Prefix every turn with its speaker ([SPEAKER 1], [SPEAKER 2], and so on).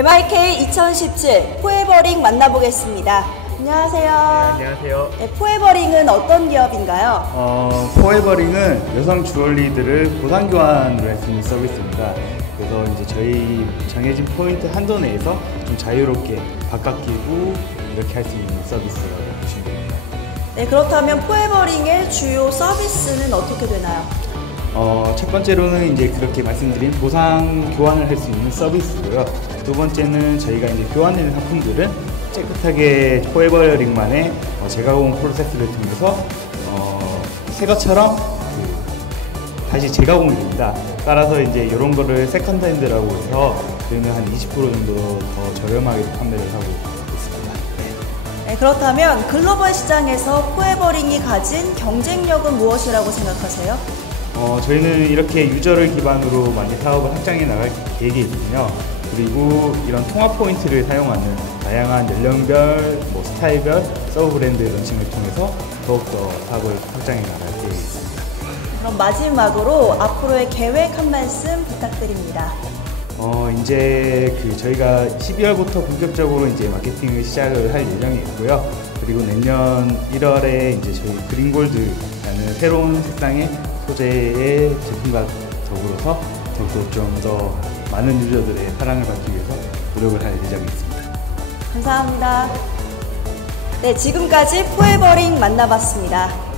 [SPEAKER 1] MIK 2017 포에버링 만나보겠습니다. 안녕하세요.
[SPEAKER 2] 안녕하세요. 네,
[SPEAKER 1] 포에버링은 어떤 기업인가요?
[SPEAKER 2] 어, 포에버링은 여성 주얼리들을 보상 교환을 할수 있는 서비스입니다. 그래서 이제 저희 정해진 포인트 한도 내에서 좀 자유롭게 바꿔끼고 이렇게 할 수 있는 서비스라고 보시면 됩니다.
[SPEAKER 1] 네, 그렇다면 포에버링의 주요 서비스는 어떻게 되나요?
[SPEAKER 2] 어, 첫 번째로는 이제 그렇게 말씀드린 보상 교환을 할 수 있는 서비스고요. 두 번째는 저희가 이제 교환되는 상품들은 깨끗하게 포에버링만의 어, 재가공 프로세스를 통해서 어, 새 것처럼 그 다시 재가공이 됩니다. 따라서 이제 이런 거를 세컨드핸드라고 해서 저희는 한20% 정도 더 저렴하게 판매를 하고 있습니다.
[SPEAKER 1] 네, 그렇다면 글로벌 시장에서 포에버링이 가진 경쟁력은 무엇이라고 생각하세요?
[SPEAKER 2] 어, 저희는 이렇게 유저를 기반으로 많이 사업을 확장해 나갈 계획이거든요. 그리고 이런 통합 포인트를 사용하는 다양한 연령별, 뭐 스타일별 서브 브랜드 런칭을 통해서 더욱더 사업을 확장해 나갈 계획입니다.
[SPEAKER 1] 그럼 마지막으로 앞으로의 계획 한 말씀 부탁드립니다.
[SPEAKER 2] 어, 이제 그 저희가 12월부터 본격적으로 이제 마케팅을 시작을 할 예정이고요. 그리고 내년 1월에 이제 저희 그린골드라는 새로운 색상의 소재의 제품과 더불어서 더욱더 좀더 많은 유저들의 사랑을 받기 위해서 노력을 할 예정이 있습니다.
[SPEAKER 1] 감사합니다. 네, 지금까지 포에버링 만나봤습니다.